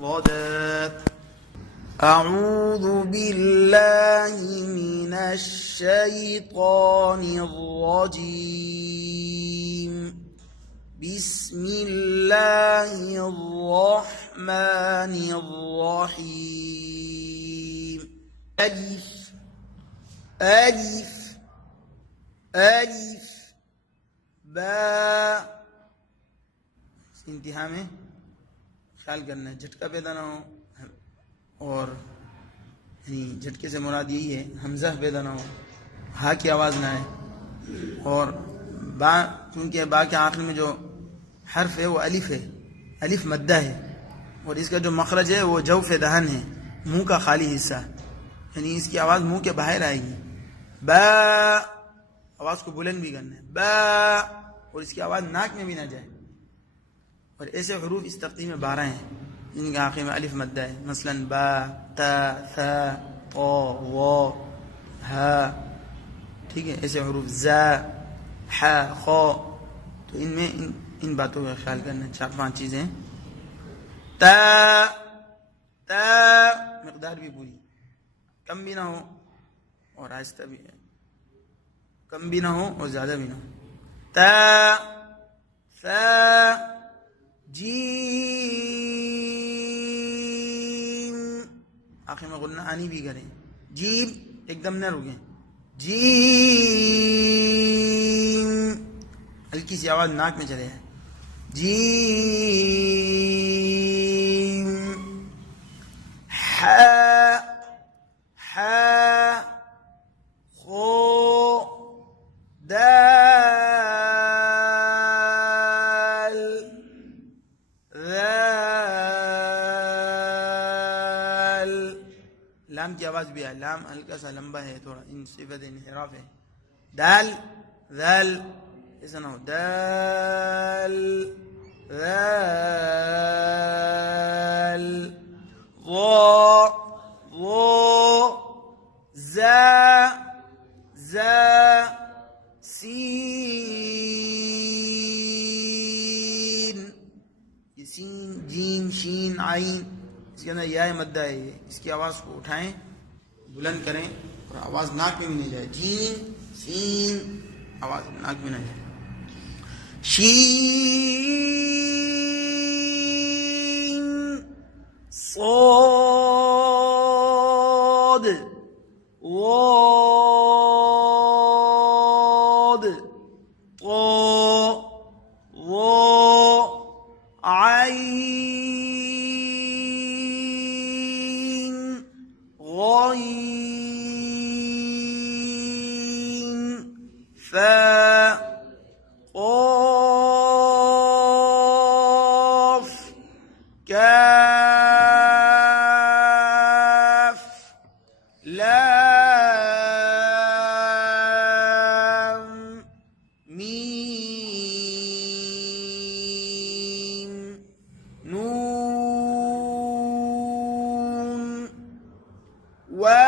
ضاد. أعوذ بالله من الشيطان الرجيم. بسم الله الرحمن الرحيم. ألف ألف ألف با. انتہا میں خیال کرنا ہے جھٹکا پیدا نہ ہو، اور یعنی جھٹکے سے مراد یہی ہے حمزہ پیدا نہ ہو، ہا کی آواز نہ آئے، اور با کیونکہ با کے آخر میں جو حرف ہے وہ الف ہے، الف مدہ ہے، اور اس کا جو مخرج ہے وہ جوف دہن ہے، منہ کا خالی حصہ، یعنی اس کی آواز منہ کے باہر آئے گی. با آواز کو بلند بھی کرنا ہے، با، اور اس کی آواز ناک میں بھی نہ جائے. اور ایسے حروف اس تقطیع میں 12 ہیں جن کے آخر میں الف مدہ ہے، مثلا با، تا، ثا، طا، وا، ہا. ٹھیک ہے، ایسے حروف زا، حا، خا. تو ان میں ان باتوں کا خیال کرنا ہے. 4-5 چیزیں. تا تا مقدار بھی پوری، کم بھی نہ ہو اور آہستہ بھی ہے، کم بھی نہ ہو اور زیادہ بھی نہ ہو. تا ثا جیم، آخر میں غنہ آنی بھی کریں. جیم ایک دم نہ رکیں. جیم ہلکی سی آواز ناک میں چلے جائے. جیم. حا حا خو دال ذال. لام کی آواز بھی ہے، لام ہلکا سا لمبا ہے تھوڑا، ان صفت انحراف ہے. دال ذال ایسا نہ ہو. دال ذال. ضا ضا زا زا سین. یہ سین، جیم، شین، عین، اس کے اندر یا مدہ ہے. اس کی آواز کو اٹھائیں، بلند کریں، اور آواز ناک میں بھی نہیں جائے. جیم سین آواز ناک میں نہ جائے. شین صاد ضاد طا ظا عين غين فا قاف كاف لام ميم نون واو.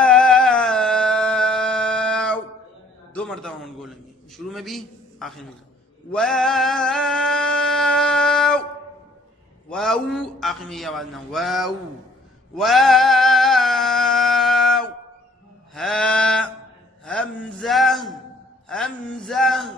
2 مرتبہ ہم بولیں گے، شروع میں بھی آخر میں. واو واو آخر میں یہ آواز نہ. واو واو. ہا حمزہ حمزہ.